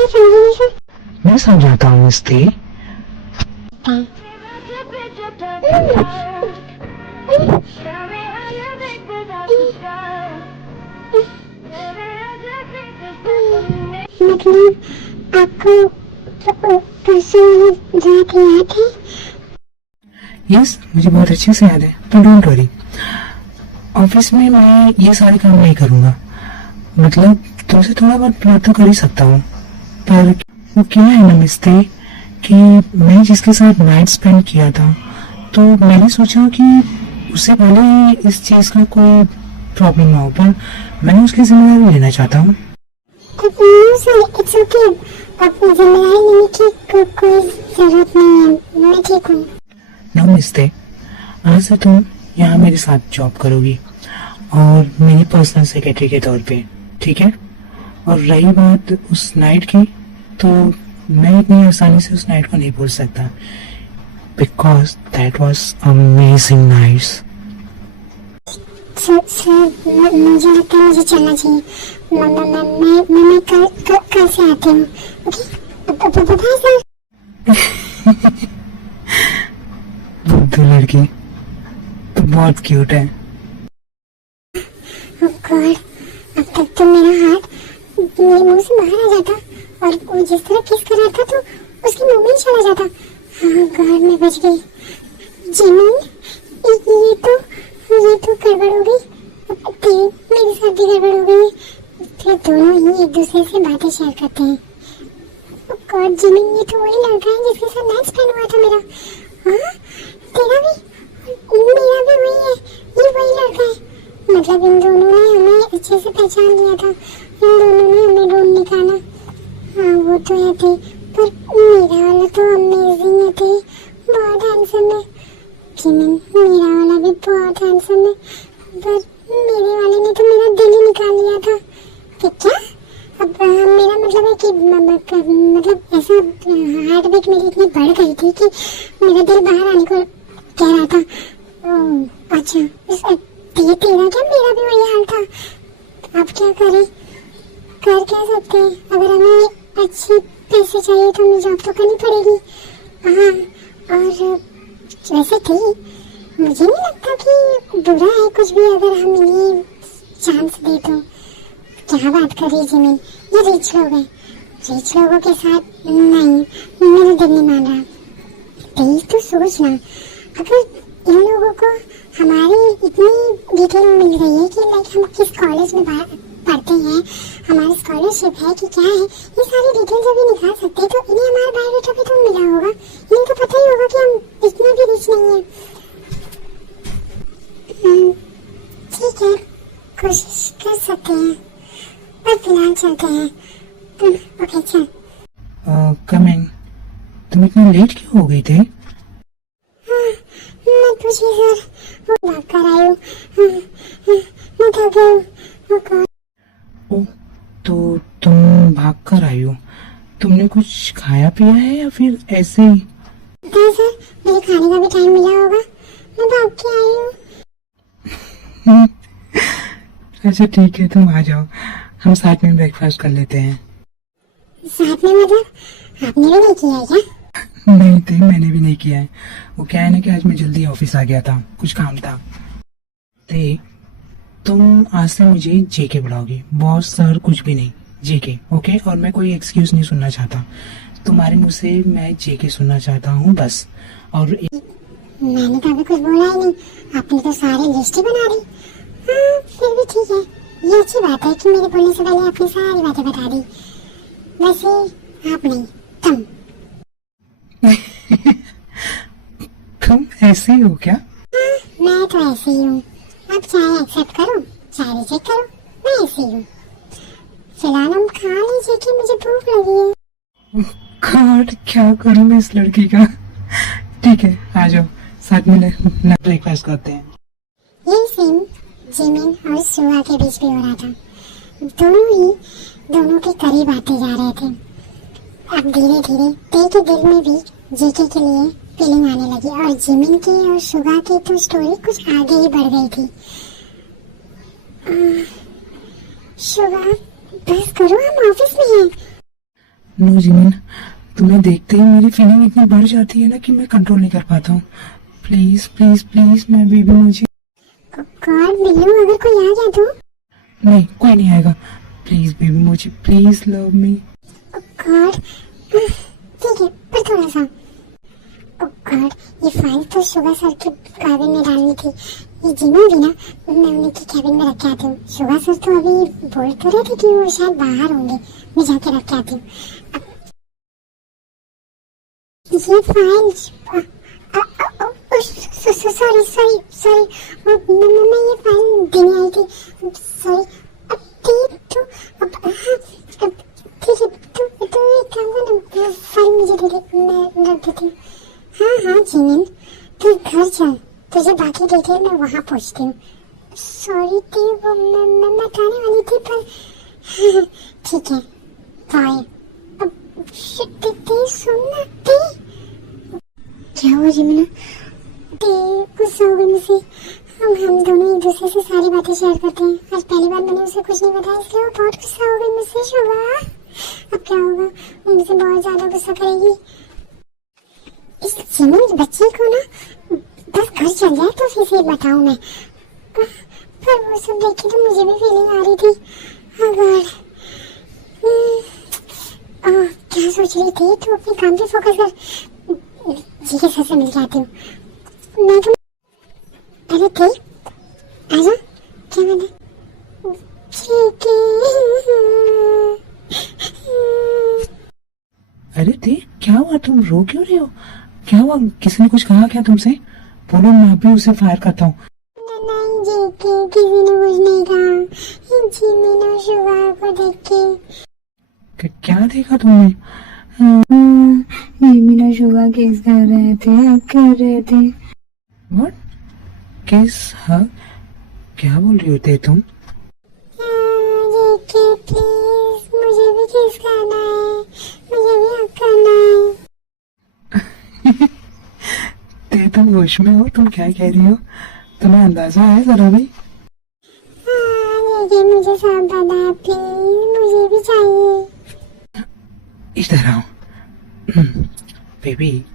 समझी सर। मैं समझाता हूँ miss Dev. Tell me how you think without the sky. Baby, I just think this is मतलब आपको परसों रात याद है? यस, मुझे बहुत अच्छे से याद है। तो डोंट वरी, ऑफिस में मैं ये सारे काम नहीं करूँगा। मतलब तुमसे थोड़ा बहुत प्यार तो कर ही सकता हूँ, पर वो क्या है ना मिस देव कि मैं जिसके साथ नाइट स्पेंड किया था, तो मैंने सोचा कि उससे पहले ही इस चीज का कोई प्रॉब्लम ना हो, पर मैं उसकी जिम्मेदारी लेना चाहता हूँ। सर इट्स ओके, अपनी जिम्मेदारी लेने की कोई जरूरत नहीं है, मैं ठीक हूँ। नो मिस देव, आज से तुम यहाँ मेरे साथ जॉब करोगी और मेरी पर्सनल सेक्रेटरी के तौर पे, ठीक है? और रही बात उस नाइट की, तो मैं इतनी आसानी से उस नाइट को नहीं भूल सकता, because that was amazing night. Sir मुझे लगता है मुझे चलना चाहिए। मैं कल से आती हूँ। Okay bye sir. बुद्धू लड़की तो बहुत क्यूट है। ओह गॉड, अब तक तो मेरा हाथ मेरे मुंह से बाहर आ जाता और वो जिस तरह किस कर रहा था तो उसके मुंह में ही चला जाता। हाँ गॉड, मैं बच गई। जिमिन, ये तो गड़बड़ हो गई। मेरे साथ भी गड़बड़ हो गई। फिर दोनों ही एक दूसरे से बातें शेयर करते हैं। गॉड जिमिन, ये तो वही लड़का है जिसके साथ नाइट स्पेंड हुआ था मेरा। हाँ, तेरा भी, मेरा भी वही है, ये वही लड़का है। मतलब इन दोनों ने हमें अच्छे से पहचान लिया था, इन दोनों ने हमें ढूंढ निकाला। हाँ वो तो है थे, पर मेरा वाला तो अमेजिंग है थे, बहुत हैंडसम है। जिमिन, मेरा वाला भी बहुत हैंडसम है, पर मेरे वाले ने तो मेरा दिल ही निकाल लिया था। कि क्या? अब मेरा मतलब है कि मतलब ऐसा हार्ट बीट मेरी इतनी बढ़ गई थी कि मेरा दिल बाहर आने को कह रहा था। अच्छा, तेरा क्या, मेरा भी वही हाल था। अब क्या करें, कर क्या सकते हैं? अगर हमें अच्छे पैसे चाहिए तो हमें जॉब तो करनी पड़ेगी। हाँ, और वैसे ठीक, मुझे नहीं लगता कि बुरा है कुछ भी अगर हम इन्हें चांस दे तो। क्या बात कर रही जिमिन, ये रिच लोग हैं, रिच लोगों के साथ नहीं, मेरा दिल नहीं मान रहा। तेज तो सोच ना, अगर इन लोगों को हमारी इतनी डिटेल मिल रही है कि लाइक हम किस कॉलेज में पढ़ते हैं, हमारी स्कॉलरशिप है कि क्या है, ये सारी डिटेल जब ये निकाल सकते हैं तो इन्हें हमारा बायोडेटा भी तो मिला होगा। इनको पता ही होगा कि हम इतने भी रिच नहीं है। ठीक है, कोशिश कर सकते हैं, पर फिलहाल चलते हैं। ओके चल। कम इन। तुम इतना लेट क्यों हो गई थे? मैं पूछी सर, वो भाग कर आई हूँ। मैं थक गई हूँ। ओह, तो तुम भाग कर आई हो। तुमने कुछ खाया पिया है या फिर ऐसे ही? नहीं सर, मेरे खाने का भी टाइम मिला होगा, मैं भाग के आई हूँ। अच्छा ठीक है, तुम आ जाओ, हम साथ में ब्रेकफास्ट कर लेते हैं। साथ में मतलब आपने भी नहीं किया है क्या? नहीं थे, मैंने भी नहीं किया है। वो क्या है ना कि आज मैं जल्दी ऑफिस आ गया था, कुछ काम था। ते तुम आज से मुझे जेके बुलाओगी, बॉस सर कुछ भी नहीं, जेके, ओके? और मैं कोई एक्सक्यूज नहीं सुनना चाहता तुम्हारे मुंह से, मैं जेके सुनना चाहता हूँ बस। और मैंने तो अभी कुछ बोला ही नहीं, आपने तो सारी लिस्ट ही बना दी। हाँ फिर भी ठीक है, ये अच्छी बात है कि मेरे बोलने से पहले आपने सारी बातें बता दी। वैसे आप नहीं, तुम। तुम ऐसे ही हो क्या? हाँ, मैं तो ऐसे ही हूँ। आप चाहे एक्सेप्ट करो चाहे रिजेक्ट करो, मैं ऐसे ही हूँ। फिलहाल हम खा लीजिए कि मुझे भूख लगी है। गॉड, क्या करूँ मैं इस लड़की का। ठीक है, आ जाओ, साथ में ब्रेकफास्ट करते हैं। यही सीन जिमिन और सुहा के बीच भी हो रहा था। दोनों के करीब आते जा रहे थे। अब धीरे धीरे ते के दिल में भी जेके के लिए फीलिंग आने लगी और जिमिन की और सुहा की तो स्टोरी कुछ आगे ही बढ़ गई थी। सुहा, बस करो, हम ऑफिस में हैं। नो जिमिन, तुम्हें देखते ही मेरी फीलिंग इतनी बढ़ जाती है ना कि मैं कंट्रोल नहीं कर पाता हूँ। Please please please my baby मुझे। गॉड बिल्लू, अगर कोई आ गया तो? नहीं, कोई नहीं आएगा। प्लीज बेबी मुझे, प्लीज लव मी। गॉड, ठीक है, पर थोड़ा सा। गॉड, ये फाइल तो सुबह सर के कैबिन में डालनी थी। ये जिमिन भी ना, मैं उनकी कैबिन में रख के आती हूँ। सुबह सर तो अभी बोल तो रहे थे कि वो शायद बाहर होंगे, मैं जाके रख के आती हूँ। ये फाइल, सॉरी, मैं ये फाइल देने आई थी, सॉरी। ठीक है, तो एक काम करना, फाइल मुझे दे दे, मैं रख देती हूँ। हाँ जिमिन, तू घर चल, तुझे बाकी डिटेल मैं वहाँ पूछती हूँ। सॉरी ती, वो मैं बताने वाली थी पर ठीक है, बाय। ती सुनना ती। क्या हुआ जिमिन? ती गुस्सा हो गई मुझसे। हम दोनों एक दूसरे से सारी बातें शेयर करते हैं। आज पहली बार मैंने उसे कुछ नहीं बताया, इसलिए वो बहुत गुस्सा हो गई मुझसे। शुभा, अब क्या होगा? वो मुझसे बहुत ज्यादा गुस्सा करेगी। इस जिमिन बच्चे को ना बस घर चल जाए तो फिर से बताऊं मैं, पर वो सब देख के तो मुझे भी फीलिंग आ रही थी। हाँ गॉड, क्या सोच रही थी? तू अपने काम पे फोकस कर। जी के सर से मिल के आती हूँ। मैं तुम अरे देख आजा क्या मैंने जेके अरे देख, क्या हुआ? तुम रो क्यों रहे हो? क्या हुआ? किसी ने कुछ कहा क्या तुमसे? बोलो, मैं भी उसे फायर करता हूँ। नहीं जेके, किसी ने कुछ नहीं कहा। जिमिन और शुगा को देख के क्या देखा तुमने? जिमिन और शुगा किस कर रहे थे, हग कर रहे थे। व्हाट? किस? हग? क्या बोल रही होते तुम? जेके प्लीज, मुझे भी किस करना है, मुझे भी हग करना है। ते तुम होश में हो? तुम क्या कह रही हो? तुम्हें अंदाजा है जरा भी? जेके मुझे सब पता है, प्लीज मुझे भी चाहिए। इधर आओ। बेबी,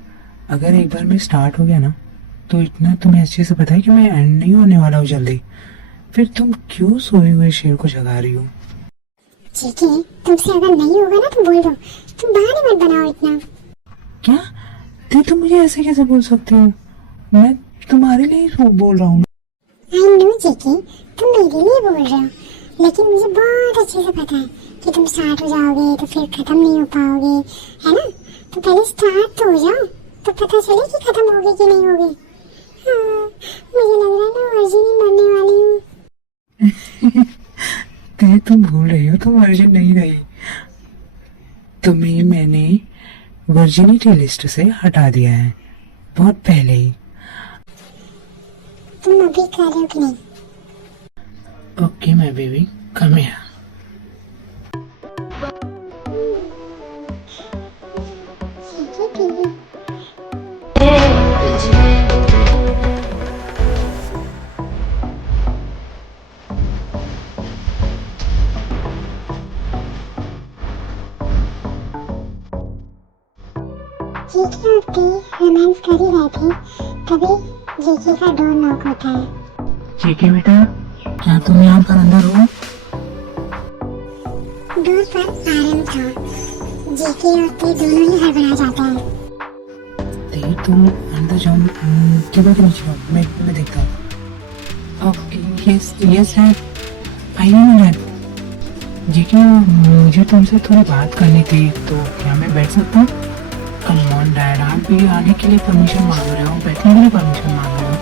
अगर एक बार मैं स्टार्ट हो गया ना, तो इतना तुम्हें अच्छे से पता है कि मैं एंड नहीं होने वाला हूँ जल्दी। फिर तुम क्यों सोए हुए शेर को जगा रही हो? जेके तुमसे अगर नहीं होगा ना तो बोल दो, तुम बहाने मत बनाओ इतना। क्या? ते तुम मुझे ऐसे कैसे बोल सकते हो? मैं तुम्हारे लिए ही बोल रहा हूँ। आई नो जेके, तुम मेरे लिए बोल रहे हो, लेकिन मुझे बहुत अच्छे से पता है कि तुम स्टार्ट हो जाओगे तो फिर खत्म नहीं हो पाओगे, है ना? तो पहले स्टार्ट तो हो जाओ, तो पता चले कि खत्म होगे कि नहीं होगे। हाँ, मुझे लग रहा है ना वर्जिन ही मरने वाली हूँ। ते तुम भूल रही हो, तुम वर्जिन नहीं रही। तुम्हें मैंने वर्जिनिटी लिस्ट से हटा दिया है बहुत पहले ही। तुम अभी कर रहे हो कि नहीं? Okay my baby, come here. JK JK और ते रोमांस कर ही रहे थे, तभी जेके का डोर नॉक होता है। जेके बेटा, क्या तुम यहाँ पर अंदर हो? डोर पर आरन था। जेके और ते दोनों ही हड़बड़ा जाते हैं। ते तुम अंदर जाओ, टेबल के नीचे जाओ, मैं देखता हूँ। Okay, yes yes dad, I know dad. JK, मुझे तुमसे थोड़ी बात करनी थी, तो क्या मैं बैठ सकता हूँ? कम ऑन डैड, आप भी आने के लिए परमिशन मांग रहे हो, बैठने के लिए परमिशन मांग रहे हो।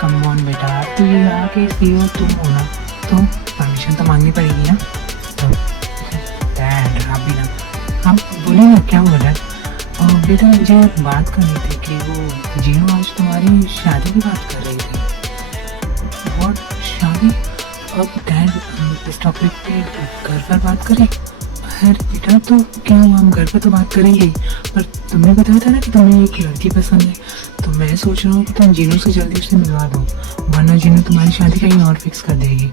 कम ऑन बेटा, आप तो ये आके सीओ तुम हो ना, तो परमिशन तो मांगनी पड़ेगी ना। तो डैड, आप भी ना, आप बोलिए ना, क्या हुआ डैड? और बेटा, मुझे बात करनी थी कि वो जियो आज तुम्हारी शादी की बात कर रही थी। व्हाट? शादी? अब डैड, इस टॉपिक पे घर पर बात करें? खैर बेटा, तो क्या हुआ, हम घर पे तो बात करेंगे, पर तुमने बताया था ना कि तुम्हें एक लड़की पसंद है, तो मैं सोच रहा हूँ कि तुम जीनू से जल्दी उससे मिलवा दो, वरना जीनू तुम्हारी शादी कहीं और फिक्स कर देगी।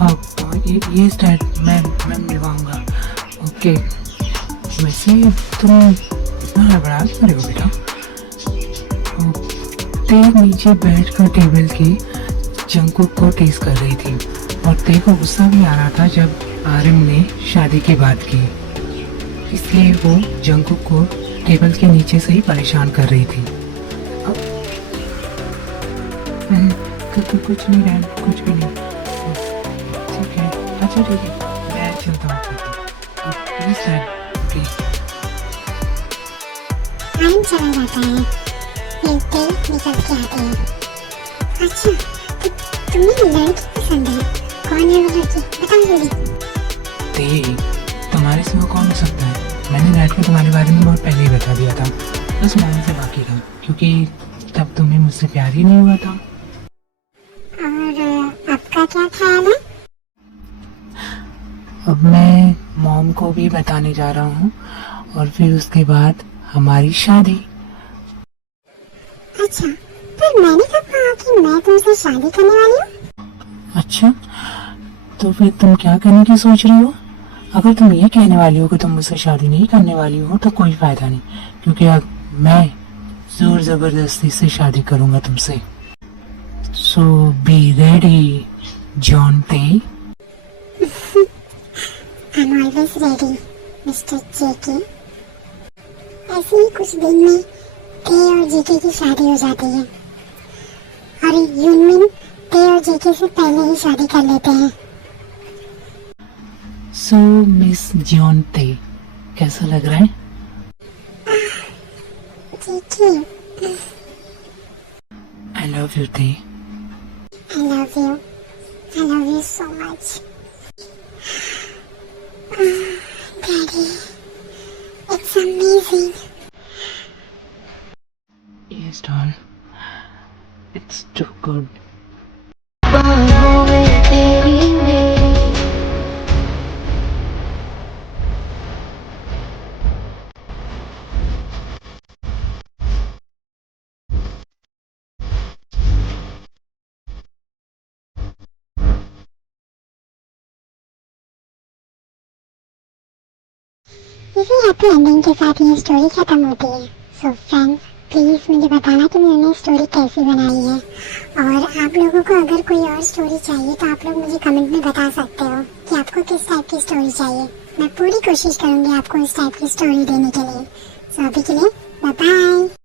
अब ये डैड, मैं मिलवाऊंगा। ओके, वैसे तुम इतना हड़बड़ा क्यों रहे हो बेटा? ते नीचे बैठकर टेबल की जंकुक को टेस्ट कर रही थी, और ते को गुस्सा भी आ रहा था जब आर्यन ने शादी की बात की, इसलिए वो जंकुक को टेबल के नीचे से ही परेशान कर रही थी। अब कुछ नहीं रहा, कुछ भी नहीं। ठीक है, अच्छा ठीक है, मैं चलता हूँ। Please dad, please. आरन चला जाता है, फिर ते निकल के आते हैं। अच्छा, तो तुम्हें लड़की पसंद है? कौन है वो लड़की, बताओ जल्दी। ते, तुम्हारे सिवा कौन हो सकता है? मैंने डैड को तुम्हारे बारे में बहुत पहले ही बता दिया था, बस मैं से बाकी था, क्योंकि तब तुम्हें मुझसे प्यार ही नहीं हुआ था। और आपका क्या ख्याल है? अब मैं मॉम को भी बताने जा रहा हूँ, और फिर उसके बाद हमारी शादी। अच्छा, पर मैंने कब कहा कि मैं तुमसे शादी करने वाली हूँ? अच्छा, तो फिर तुम क्या करने की सोच रही हो? अगर तुम ये कहने वाली हो कि तुम मुझसे शादी नहीं करने वाली हो, तो कोई फायदा नहीं, क्योंकि अब मैं जोर जबरदस्ती से शादी करूंगा तुमसे। सो बी रेडी जॉन ते। I'm always ready, Mr. JK. ऐसे ही कुछ दिन में ते और जीके की शादी हो जाती है और यूनमिन ते और जीके से पहले ही शादी कर लेते हैं। सो मिस जियोन ते, कैसा लग रहा है? जीके, आई लव यू ते। I love you. I love you so much. Daddy, it's amazing. Yes, doll. It's too good. बाहों में तेरी मेरी इसी हैप्पी एंडिंग के साथ ये स्टोरी खत्म होती है। सो फ्रेंड्स, प्लीज मुझे बताना कि मैंने स्टोरी कैसी बनाई है, और आप लोगों को अगर कोई और स्टोरी चाहिए तो आप लोग मुझे कमेंट में बता सकते हो कि आपको किस टाइप की स्टोरी चाहिए। मैं पूरी कोशिश करूंगी आपको इस टाइप की स्टोरी देने के लिए। सो अभी के लिए बाय बाय।